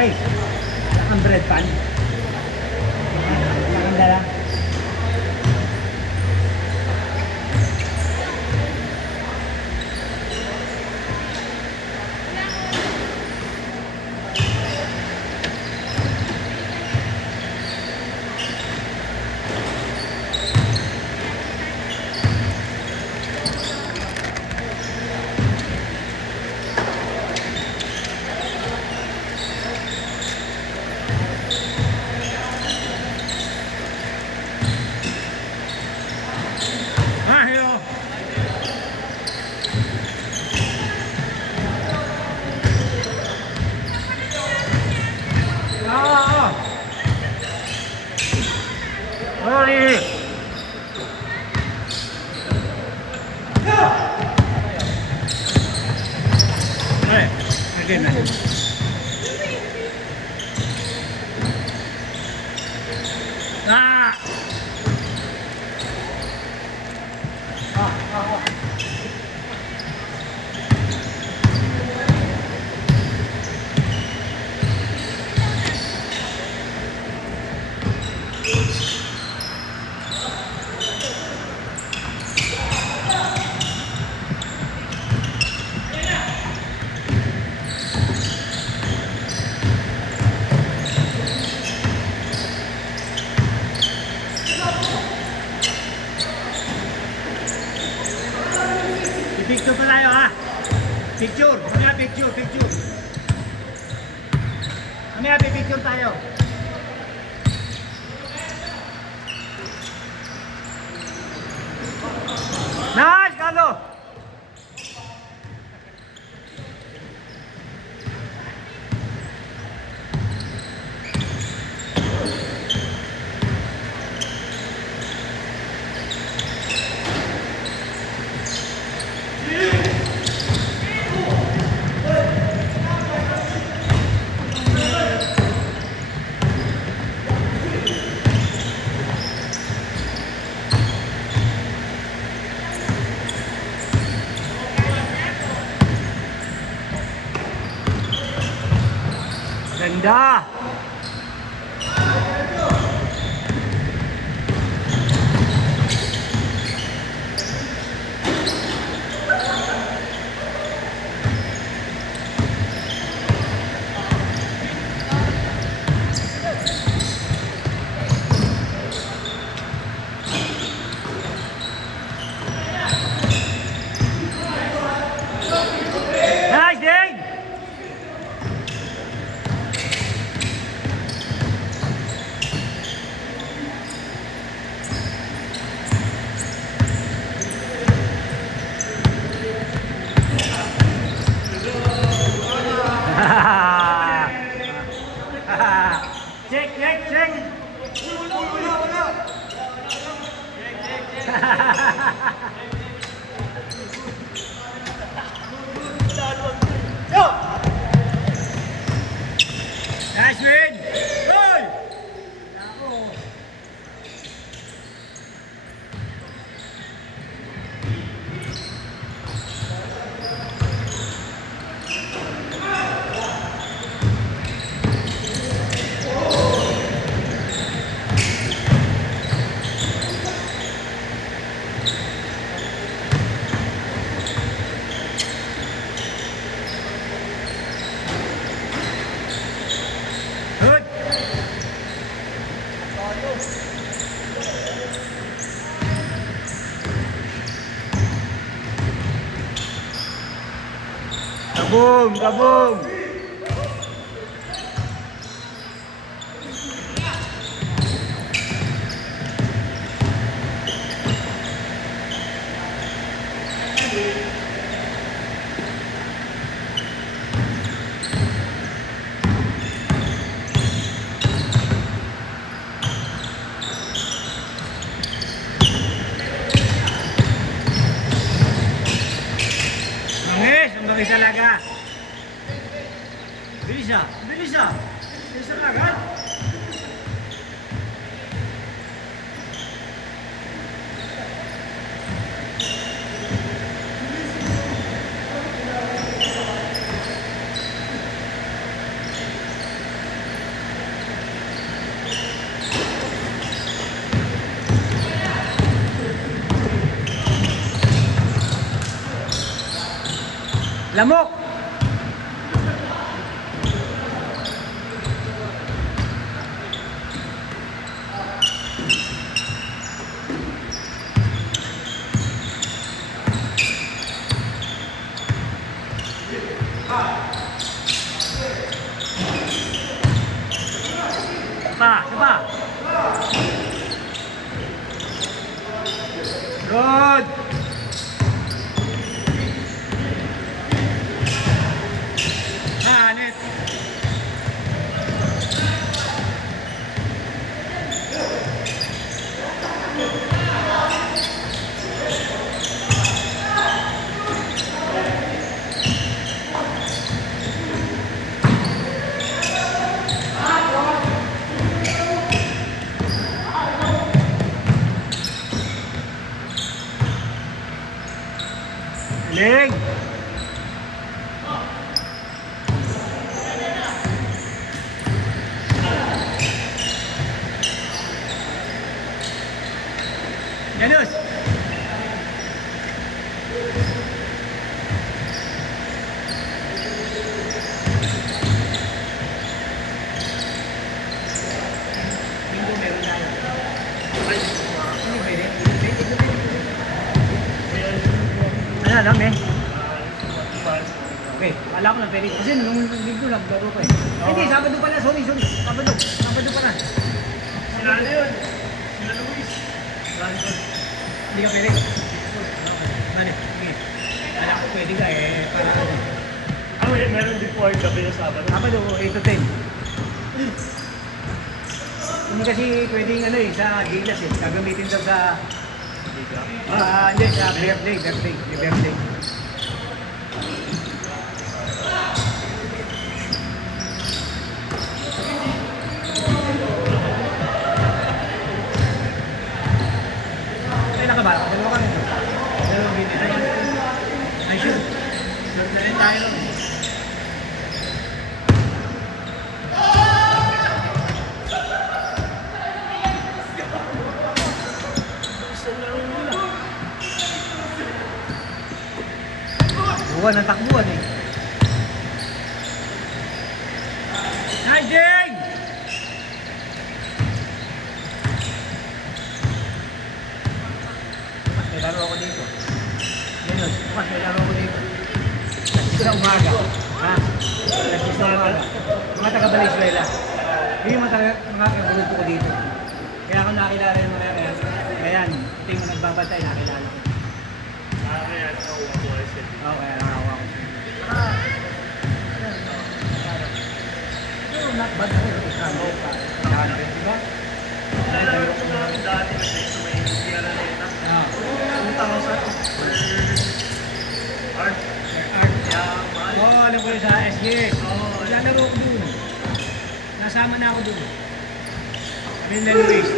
Ay, ang bread pan. Ang dala. Again. Ah! Picture pa tayo ha. Picture. Mamaya picture. Mamaya picture tayo. Nice, Carlo. Ganda. Nice, Dane. Check. Nice win! Goal! Good! Gabung! Mangis talaga. Bilis talaga. Lamok! Siapa? Good. Net. Ling. Janus. Minggu meron tayo. Ano pwede? Ano lang eh? Okay, alam ko na pwede. Kasi nung linggo naglaro ko eh. Hindi, Sabado pala. Sorry. Sabado pala. Sinalo yun. Sila Luis. Hindi ka pwede. Ano? Sige. Alam ko pwede ka eh. Meron din po ay gabi na Sabado. Sabado, 8 to 10. Hindi kasi pwedeng ano eh, sa Gilas eh. Gagamitin daw sa... Hindi, sa birthday. Kailan ka ba? Dalawa kami. Dalawang binit. Ay, sure. Sure na rin tayo lang. Buwan ng takbuhan eh. Nice, Jing! Bukas may laro ako dito. Ganun, bukas may laro ako dito. Alas 10 na umaga. Ha? Alas 10 na umaga. Mga taga-Valenzuela. Yung mga kagulog ko dito. Kaya ako nakilala yung mga yan. Kaya ito yung nagbabantay, nakilala ko. Kaya nakuha ko ay sila. Oo, kaya nakawa ko. Pero not bad ako. Kasama ko pa. Kasama ko, di ba? Lalaro ko namin dati kasi sa may Sierra Leona. 2,000 per art. Art. Kaya mahal. Oo, alam ko yun sa SGS. Oo, lalaro ko dun. Nasama na ako dun. Milan Luis.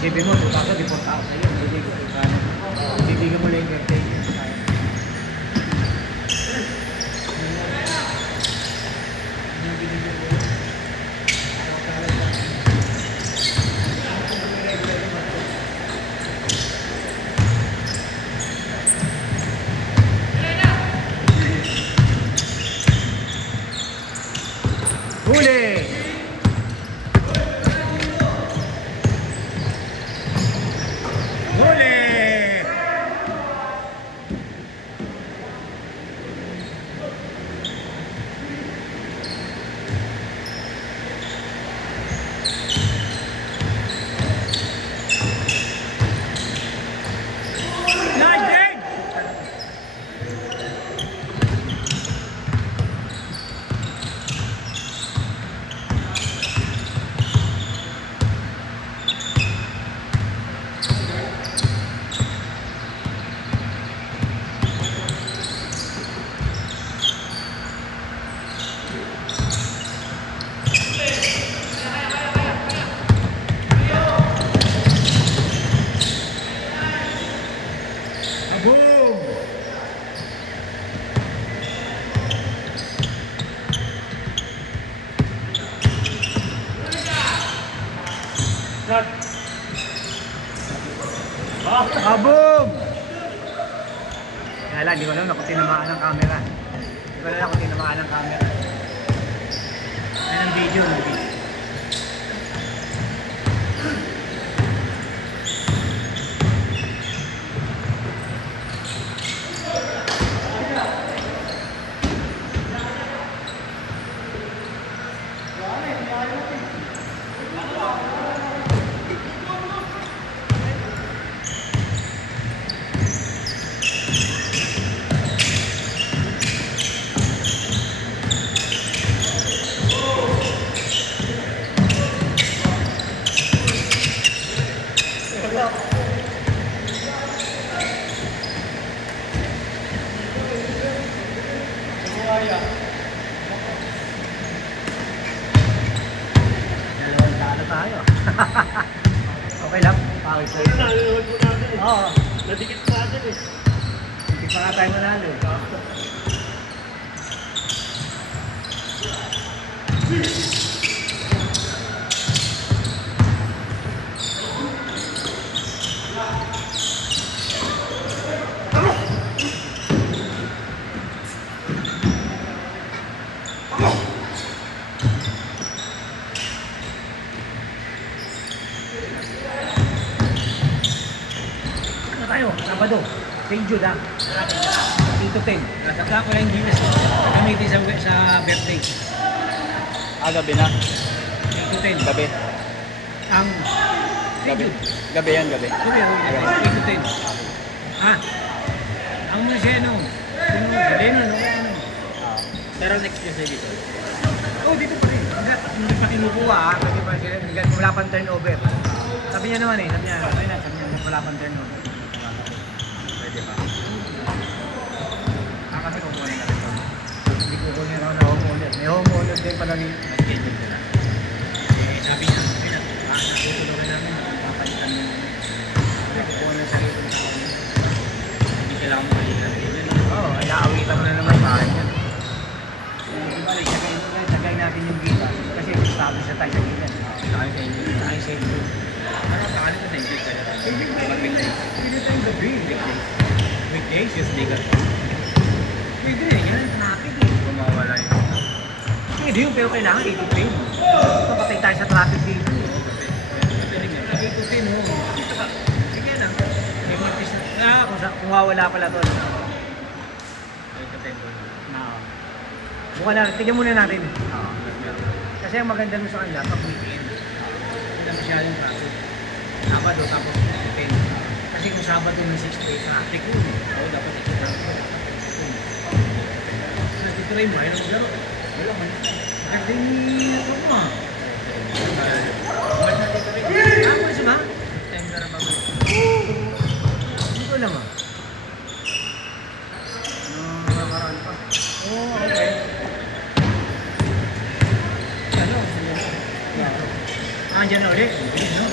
Isipin mo, baka deport ako sa'yo. Bibigyan mo lang yung birthday. Huli! Huli! Shot. Ah! Kaboom! Kaya lang, di ko alam na kung tinamaan ng camera. Di ko alam kung tinamaan ng camera. Yan ang video. Dalawang talo tayo. Okay lang. Pawis Ayun na, nanonood mo natin eh. Oo. Nadikit natin eh. Hindi pa nga tayo manalo eh. Ano tayo? Sabado. St. Jude ha. 8 to 10. Nasaka ko lang yung Guinness. Gamitin sa birthday. Gabi na. 8 to 10. Gabi. Ang St. Jude. Gabi yan, gabi. Gabi, 8 to 10. Ha? Ang mga siya ano? Sino? Galeno, no? Ano? Pero next year dito. Oh, dito pa rin. Hindi pa kinukuha ha. Kasi pa sila, wala pang turnover. Sabi niya naman eh. Sabi niya, wala pang turnover. Pwede ba? Kasi kukunin natin ito. Hindi kukunin ako na home owner. May home owner din pala rin. Schedule sila. Sabi niya, natutulungan namin. Papalitan mo. Hindi kukunin sa ito. Hindi kailangan mo malitan. Oo, ay naawitan mo na naman bahay niya. Diba, sagay natin yung gita. Kasi establish na tayo sa gita. Tayo sa inyo. Tayo sa inyo. Ano ang pangalan ko sa inyo? Pwede tayong gabi. Weekdays, Tuesday ka. Pwede rin yan. Traffic eh. Kung mawala yun. Pwede yun, pero kailangan 8 to 10. Papatay tayo sa traffic dito. 8 to 10, oh. Dito ka. Sige lang. May martis na. Kung wawala pala to. Buka na, tignan muna natin. Kasi ang maganda nun sa kanila, pag weekend. Hindi na masyadong traffic. Sabado, tapos 10. Kasi kung Sabado ng 6 to 8, traffic yun. Oo, dapat ito traffic. Dito rin, mahal ang laro. Wala man. Maganda yung ito mo ah. Mahal na dito rin. Tapos ba? September ba ba? Hindi ko alam ah. Nakakaraan pa. Oo, okay. Ano? Diyan na ulit. No?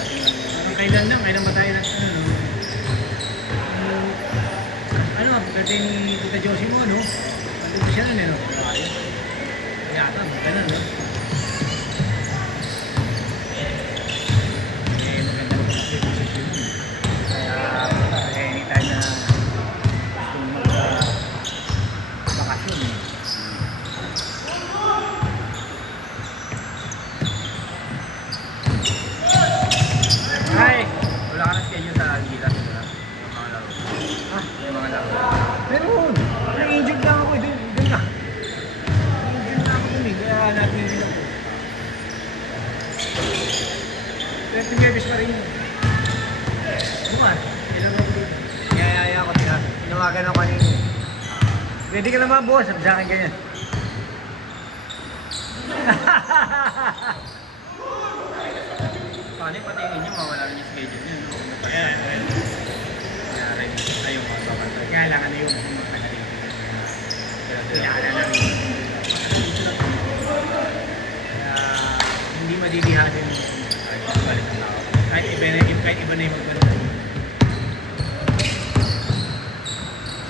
Kailan ba tayo ano, birthday ni Tita Josie mo, ano? Andito siya nun, ano? Yata, maganda, no? Maganda mo kasi position. Kaya anytime na gusto mag-bakasyon, eh. Hi! Wala ka na schedule sa Gilas, wala? Mga laro. Ah, May mga laro. meron! Na-injured lang ako, doon na. Na-injured na ako dun eh, kaya natin yun ako. 30 Bebes pa rin yun. Bukas, ilang ako dun. Yayaya ako, tinawagan ako kanina. Pwede ka naman bukas, sabi sa akin ganyan. Paano pati inyo, mawala rin yung schedule nyo, no? Kaya rin, ayaw mga babantay. Kaya lang ano yung kilala namin. Kaya hindi madidihasin Kahit balik ang tao. kahit iba na yung magbantan.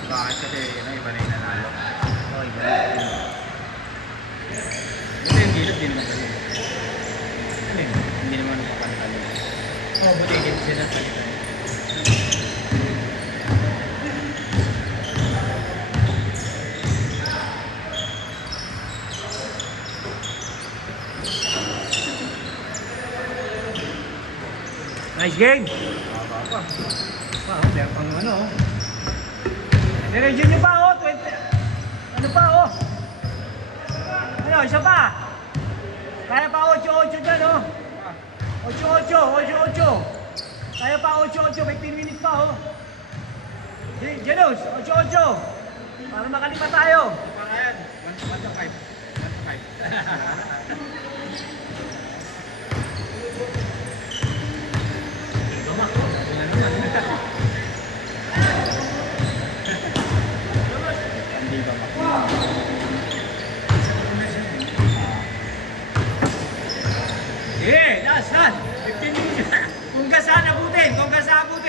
Bakit kasi, iba na yung nanalo. Oo, iba na. Kasi yung Gilas, di naman ganun. Ano yun? Hindi naman mapantalo. Nice game. Wow, meron pang ano. Diretso nyo pa, oh. 20. Ano pa, oh. Ano, isa pa. Kaya pa 8-8 dyan, oh. 8-8. Kaya pa 8-8. 15 minutes pa, oh. Janus, 8-8. Para makalima tayo. Para yan. 1 to 5. 1 to 5. Hindi ba Eh, dasan. 15 minutes. Kung gasa abutin.